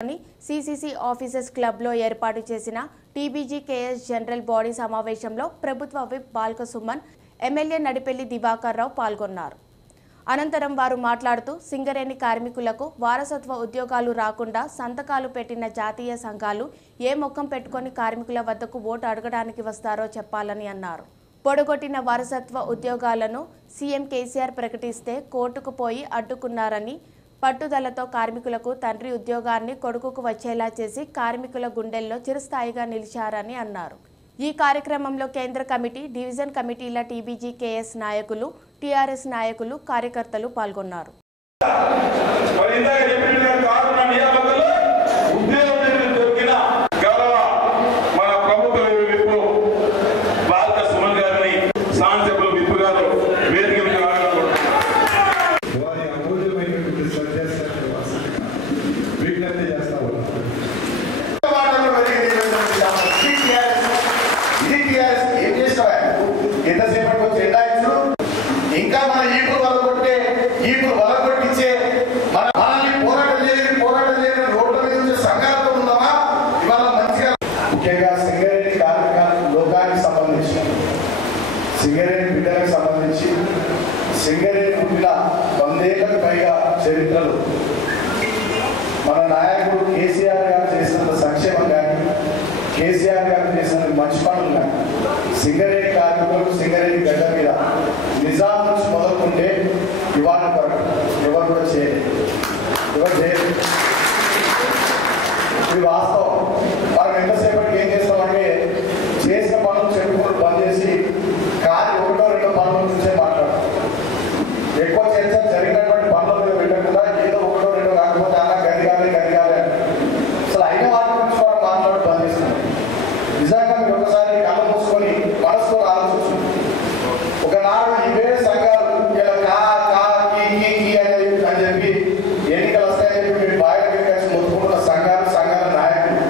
CCC officers club లో ఏర్పాటు చేసిన టీబీజీకేఎస్ జనరల్ బాడీ సమావేశంలో ప్రభుత్వ విప్ బాల్క సుమన్ ఎమ్మెల్యే నడిపెల్లి దివాకర్ రావు పాల్గొన్నారు. అనంతరం వారు మాట్లాడుతూ సింగరేణి కార్మికులకు వారసత్వ ఉద్యోగాలు రాకుండా సంతకాలు పెట్టిన జాతీయ సంఘాలు ఏ మొక్కం పెట్టుకొని కార్మికుల వద్దకు ఓటు అడగడానికి వస్తారో చెప్పాలని అన్నారు. పొడగొట్టిన వారసత్వ ఉద్యోగాలను సీఎం కేసీఆర్ ప్రకటిస్తే కోర్టుకు పోయి అడ్డుకున్నారని పట్టుదలతో కార్మికులకు తండ్రి ఉద్యోగాన్ని కొడుకుకు వచ్చేలా చేసి కార్మికుల గుండెల్లో చిరస్థాయిగా నిలిచారని అన్నారు. ఈ కార్యక్రమంలో కేంద్ర కమిటీ, డివిజన్ కమిటీల టీబీజీకేఎస్ నాయకులు, టీఆర్ఎస్ నాయకులు, కార్యకర్తలు పాల్గొన్నారు. ఇంకా మన ఈపులు వలగొట్టే ఈపులు వలగొట్టించే మనల్ని పోరాటం చేయని రోడ్ల మీద ఉంచే సంఘాలతో ఉందామా? ఇవాళ మంచిగా ముఖ్యంగా సింగరేణి కార్మిక లోకానికి సంబంధించి, సింగరేణి బిడ్డలకు సంబంధించి, సింగరేణి పుట్టిన 100 ఏళ్లకు పైగా చరిత్రలు మన నాయకుడు కేసీఆర్ గారు చేసినంత సంక్షేమం కానీ, కేసీఆర్ గారు చేసినంత మంచి పనులు కానీ సింగరేణి కార్మికులు, సింగరేణి గడ్డ మీద నిజాం నుంచి మొదలుకుంటే ఇవాళ వరకు ఎవరు కూడా చేయలేదు. ఇది వాస్తవం. మనం ఎంతసేపటికి ఏం చేస్తామంటే చేసిన పనులు చెప్పుకోవడం బంద్ చేసి కానీ 1-2 పనుల నుంచే మాట్లాడతాం. ఎక్కువ చర్చ జరిగినటువంటి పనుల మీద పెట్టకుండా ఏదో 1-2 కాకపోతే అలా గదిగాలి అసలు అయిన వాటి గురించి మనం మాట్లాడడం బంద్ చేస్తున్నాం. నిజంగా మీరు ఒకసారి కళ్ళు మూసుకొని మనసుతో ఆలోచించు. ఒకనాడు ఇవే సంఘాలు ఇలా అని చెప్పి ఎన్నికలు వస్తాయని చెప్పి మీరు బాగా కలిసి మొత్తుకుంటున్న సంఘాల నాయకులు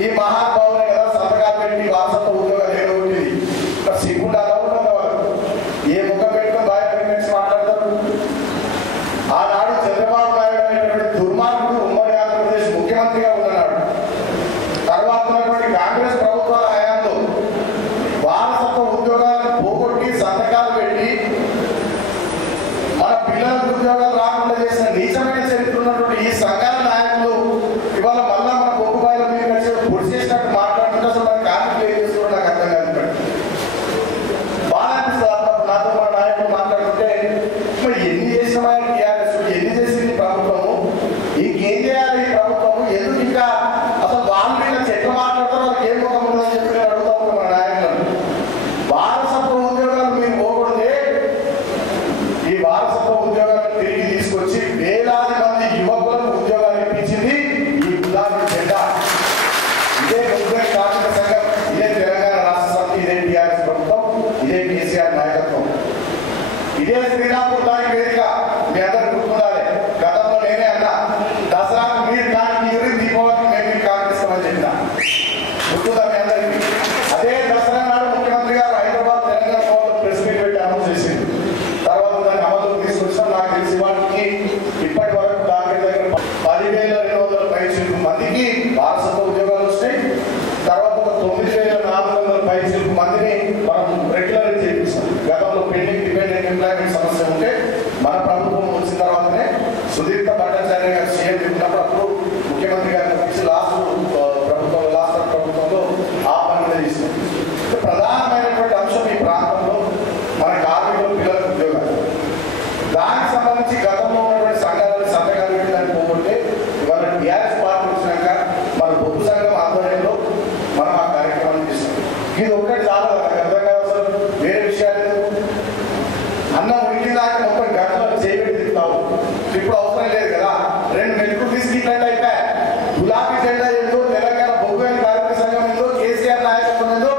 ఈ మహానుభావులే కదా సంతకాలు పెట్టి వారసత్వ ఉద్యోగాలు ఏదోటిది సిగ్గుండా అలా ఉంటుంది. వాళ్ళు ఏ ముఖ పెట్టుకుని బాగా కలిసి మాట్లాడతారు. ఆనాడు చంద్రబాబు నాయుడు అనేటువంటి దుర్మార్గుడు ఉమ్మడి ఆంధ్రప్రదేశ్ ముఖ్యమంత్రిగా ఉన్నాడు. తర్వాత ఉన్నటువంటి కాంగ్రెస్ ప్రభుత్వాల హయాంలో వారసత్వ ఉద్యోగాలను పోగొట్టి సంతకాలు పెట్టి మన పిల్లలకు ఉద్యోగాలు రాకుండా చేసిన నీచమైన చరిత్ర ఉన్నటువంటి ఈ సంఘాల నాయకులు ఇవాళ మళ్ళా మన పొక్కుబాయిల మీద కలిసి పొడి చేసినట్టు మాట్లాడుతుంటే అసలు మన కార్మికులు ఏం చేస్తున్నారో నాకు అర్థం కాదు. బాగా అనిపిస్తుంది నాతో మన నాయకులు మాట్లాడుతుంటే మరి ఎన్ని చేసిన టీఆర్ఎస్, ఎన్ని చేసింది ప్రభుత్వము, ఇంకేం చేయాలి ఈ ప్రభుత్వము, ఎందుకు ఇంకా అసలు వాళ్ళ మీద చెట్లు మాట్లాడతారు, వాళ్ళకి ఏం ముఖం ఉందని చెప్పి నేను అడుగుతా ఉంటాను మన నాయకులను. వారసత్వ ఉద్యోగాలు మీరు పోకూడదే, ఈ వారసత్వ ఉద్యోగాలను తిరిగి తీసుకొచ్చి వేలాది మంది యువకులకు ఉద్యోగాలు ఇప్పించింది ఈ గులాబీ జెండా. ఇదే ముగ్గురు కార్మిక సంఘం, ఇదే తెలంగాణ రాష్ట్ర సమితి, ఇదే టీఆర్ఎస్ ప్రభుత్వం, ఇదే కేసీఆర్ నాయకత్వం, ఇదే శ్రీరాంపూర్ దానికి వేదిక. మీ అందరు గుర్తుండాలి, గతంలో నేనే అన్నా దసరాకు మీరు కానికి దీపావళికి మేము మీరు కానిస్తామని చెప్పిన గుర్తుందా మీ అందరికీ? అదే దసరా నాడు ముఖ్యమంత్రి గారు హైదరాబాద్ తెలంగాణ భవన్లో ప్రెస్ మీట్ పెట్టి అనౌన్స్ చేసింది. తర్వాత దాన్ని అమలులోకి తీసుకొచ్చాం. నాకు తెలిసి వాటికి ఇప్పటి వరకు దగ్గర 10,200 పైచిలకు మందికి వారసత్వ ఉద్యోగాలు వస్తాయి. తర్వాత ఒక 9,400 పైచిలకు మందిని మనం రెగ్యులర్ చేపిస్తాం. గతంలో పెండింగ్ డిపెండెంట్ ఎంప్లాయ్మెంట్ సమస్య ఉంటే మన ప్రభుత్వం వచ్చిన తర్వాతనే సుదీర్ఘ భట్టాచార్య గారు సీఎం చెప్పినప్పుడు అప్పుడు ముఖ్యమంత్రి గారిని పిలిచి లాస్ట్ ప్రభుత్వంలో ఆ పని మీద తీసుకుంది. ప్రధానమైనటువంటి అంశం ఈ ప్రాంతంలో మన కార్మికుల పిల్లలకు ఉద్యోగాలు. దానికి సంబంధించి గతంలో ఉన్నటువంటి సంఘాలను సంతకాలు పెట్టడానికి పోగొట్టే ఇవాళ టీఆర్ఎస్ పార్టీ వచ్చినాక మన బొగ్గు సంఘం ఆధ్వర్యంలో మనం ఆ కార్యక్రమాన్ని చేస్తాం. ఇది ఒక్కటి చాలా నాకు అర్థం కాదు, అసలు వేరే విషయాలు అన్నం ఉడికిందాక మొత్తం గంటలో చేయబెట్టి తింటావు. ఇప్పుడు అవసరం లేదు కదా, 2 మెతుకులు తీసుకుంటే అయిపోయా. గులాబీ జెండా ఏందో, తెలంగాణ బొగ్గు కార్మిక సంఘం ఏందో, కేసీఆర్ నాయకత్వం ఏందో,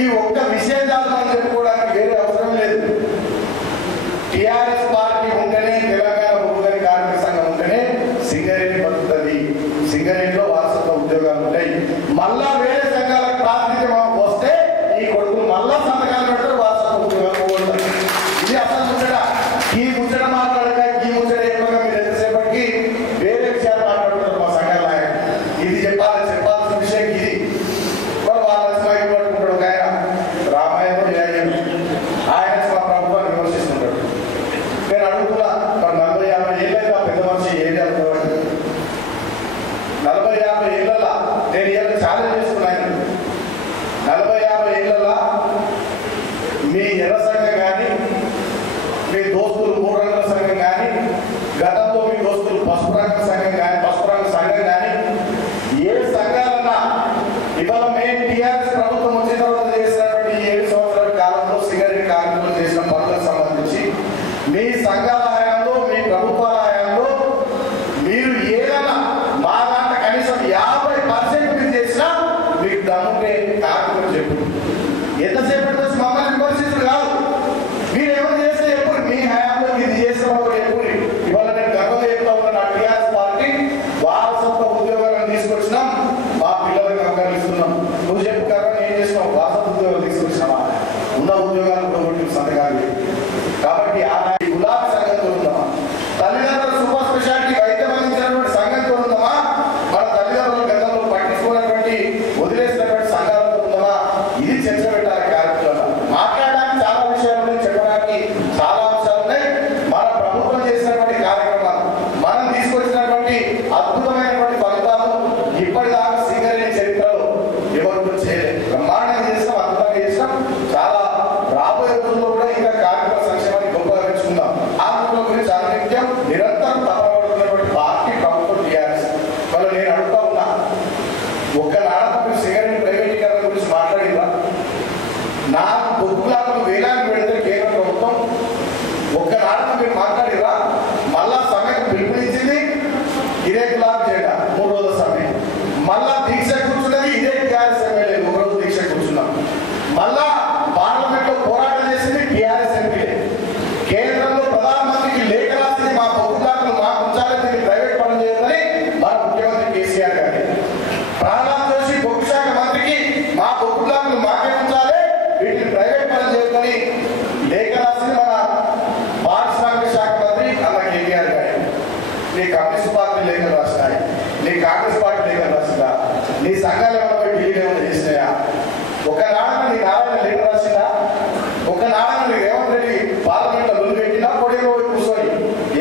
ఈ ఒక్క విషయం చాలు మనం చెప్పుకోవడానికి వేరే అవసరం లేదు. టీఆర్ఎస్ పార్టీ ఉంటేనే, తెలంగాణ బొగ్గు కార్మిక సంఘం ఉంటేనే సింగరేణి బతుకుతుంది, సింగరేణిలో వారసత్వ ఉద్యోగాలు ఉంటాయి. మళ్ళా వేరే సంఘాలకు ప్రాతినిధ్యం వస్తే ఈ కొడుకులు మళ్ళా సంతకాలు పెడతారు, వారసత్వ ఉద్యోగాలు పోగొడతారు. ఇది అసలు ముచ్చట. ఈ ముచ్చట మాట్లాడక ఈ ముచ్చట ఎక్కువగా మీరు ఎంతసేపటికి వేరే విషయాలు మాట్లాడుతున్నారు మా సంఘాల నాయకులు. 40-50 ఏళ్ళ నేను ఇలా ఛాలెంజ్ చేస్తున్నాను. 40-50 ఏళ్ళ మీ ఎర్ర సంఘం కానీ, మీ దోస్తులు 3 రంగుల సంఘం కానీ, గతంలో మీ దోస్తులు పసుపు రంగు సంఘం కానీ ఏ సంఘాలన్నా ఇవాళ మేము టీఆర్ఎస్ ప్రభుత్వం వచ్చిన తర్వాత చేసినటువంటి 7 సంవత్సరాల కాలంలో సిగరెట్ కార్మికులు చేసిన పనులకు సంబంధించి మీ సంఘాల హయాంలో, మీ ప్రభుత్వాల హయాంలో మీరు ఏదైనా మా దాంట్లో కనీసం 50% మీరు చేసినా మీకు దమ్ముంటే కార్మికులు చెప్పు. ఎంతసేపు మమ్మల్ని విమర్శించడం కాదు, మీరు ఏమైనా చేస్తే ఎప్పుడు మీ హయాంలో ఇది చేసిన ఎప్పుడు. ఇవాళ నేను గర్వంగా చెప్తా ఉన్న నా టీఆర్ఎస్ పార్టీ వారసత్వ ఉద్యోగాలను తీసుకొచ్చినాం, మా పిల్లలకు అవకాశం ఇస్తున్నాం. నువ్వు చెప్పు కదా ఏం చేసినావు? వారసత్వ ఉద్యోగాలు తీసుకొచ్చినావా? ఉన్న ఉద్యోగాలు కూడా సంతకాలు. కాబట్టి ఆ గులాబీ సంఘంతో ఉందామా, తల్లిదండ్రుల సూపర్ స్పెషాలిటీ వైద్యం అందించినటువంటి సంఘంతో ఉందామా, మన తల్లిదండ్రుల గతంలో పట్టించుకున్నటువంటి వదిలేసినటువంటి సంఘాలతో ఉందామా? ఇది చర్చ పెట్టాలి. కార్యక్రమాలు మాట్లాడడానికి చాలా విషయాలు ఉన్నాయి, చెప్పడానికి చాలా అంశాలు ఉన్నాయి. మన ప్రభుత్వం చేసినటువంటి కార్యక్రమాలు, మనం తీసుకొచ్చినటువంటి అద్భుతమైనటువంటి ఫలితాలు ఇప్పటిదాకా సిగరెట్ చరిత్రలో ఎవరు చేయలేదు. బ్రహ్మాండంగా చేస్తాం, అద్భుతంగా చేస్తాం. చాలా రాబోయే రోజుల్లో కూడా ఇంకా కార్మికుల సంక్షేమాన్ని గొప్పగా పెంచుకుందాం. కార్మికుల గురించి అనునిత్యం నిరంతరం తప్పబడుతున్నటువంటి పార్టీ ప్రభుత్వం టీఆర్ఎస్. వాళ్ళు నేను అడుగుతా ఉన్నా, ఒక్కనాడు మీరు సిగరెట్ ప్రైవేటీకరణ గురించి మాట్లాడిందా? 4 బొగ్గులాలను వేలానికి పెడితే కేంద్ర ప్రభుత్వం ఒక్కనాడు మీరు మాట్లాడిరా? మళ్ళా సమ్మెకు పిలుపునిచ్చింది, ఇదే గులాబీ జెండా 3 రోజుల సమ్మె. మళ్ళా దీక్ష కూర్చున్నది ఇదే టీఆర్ఎస్ ఎమ్మెల్యే 1 రోజు దీక్ష కూర్చున్నాం. మళ్ళా పార్లమెంట్ లో పోరాటం చేసింది టీఆర్ఎస్ ఎంపీలే. కేంద్రంలో ప్రధానమంత్రికి లేఖ రాసింది మా బొగ్గులాలను మాకు ఉంచాలని, దీన్ని ప్రైవేట్ పనులు చేయాలని మన ముఖ్యమంత్రి కేసీఆర్ గారి. ప్రహ్లాద్ జోషి బొగ్గు శాఖ మంత్రికి మా బొగ్గులాలను మాకే ఉంచాలి, వీటిని ప్రైవేట్ పనులు చేయాలని లేఖ రాసింది మన పారిశ్రామిక శాఖ మంత్రి అన్న కేటీఆర్ గారి. నీ కమ్యూనిస్ట్ పార్టీ లేఖలు రాసినాయి, నీ కాంగ్రెస్ పార్టీ లేఖలు రాసిందా? నీ సంఘాలు ఏమైనా ఢిల్లీ ఏమైనా చేసినాయా? ఒకనాడు నీ నారాయణ లేఖ రాసిందా? ఒకనాడు నీ రేవంత్ రెడ్డి పార్లమెంట్ లో ముందు పెట్టినా పొడిలో కూర్చొని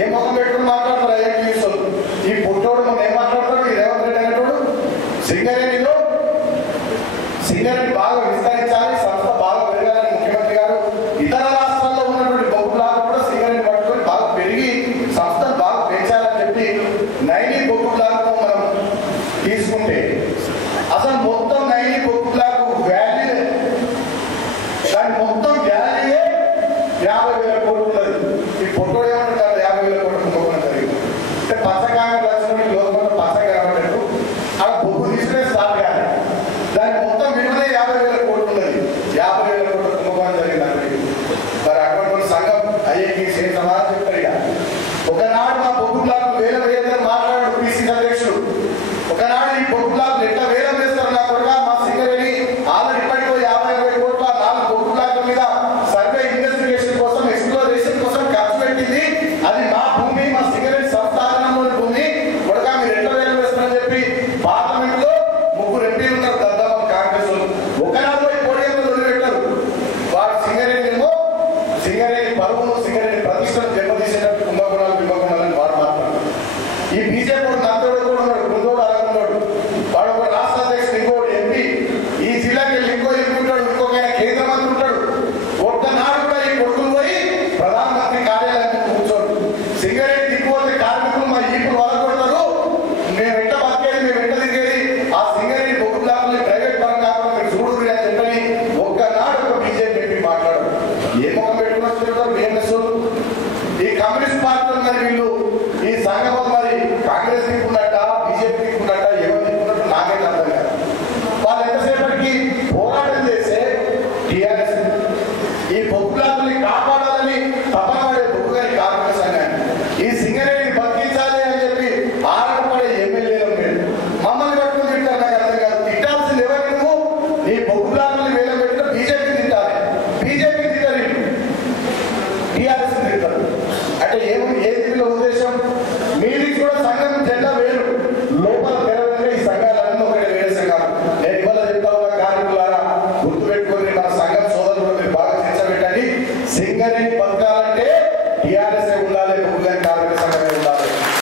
ఏం ముఖం పెట్టుకుని మాట్లాడుతున్నారు? ఏం చూస్తారు ఈ పుట్టోడు? మనం ఏం మాట్లాడతాడు ఈ రేవంత్ రెడ్డి అనేటోడు? సింగరేణిలో సింగరేణి బాగా విస్తరించాలి, సంస్థ బాగా పెరగాలని ముఖ్యమంత్రి గారు ఇతర రాష్ట్రాల్లో ఉన్నటువంటి బొగ్గులాగా కూడా సింగరేణి పట్టుకొని బాగా పెరిగి సంస్థను బాగా పెంచాలని చెప్పి నైని బొగ్గులాగా మనం తీసుకుంటే అసలు మొత్తం నైని బొగ్గులాగా వాల్యూ, దాని మొత్తం వాల్యూయే 50,000 కోట్లు ఉన్నది. ఈ పొట్టోడు ఏమంటారు? 50,000 కోట్లు కుంభకోణం జరిగింది అంటే పచ్చకాంగ లక్ష్మణి లోకంలో పచ్చగా కాబట్టి అక్కడ బొగ్గు తీసుకునే స్టార్ట్ కాదు. దాని మొత్తం విలువనే 50,000 కోట్లు ఉన్నది. 50,000 కోట్ల కుంభకోణం జరిగింది అక్కడికి. మరి అటువంటి సంఘం అయ్యేకి సేమ్ సమాధానం చెప్తారు. ఇక ఒకనాడు మా బొగ్గు బ్లాక్ వేల వేదని మాట్లాడాడు పిసిసి అధ్యక్షుడు. ఒకనాడు ఈ బొగ్గు బ్లాక్ ఎట్లా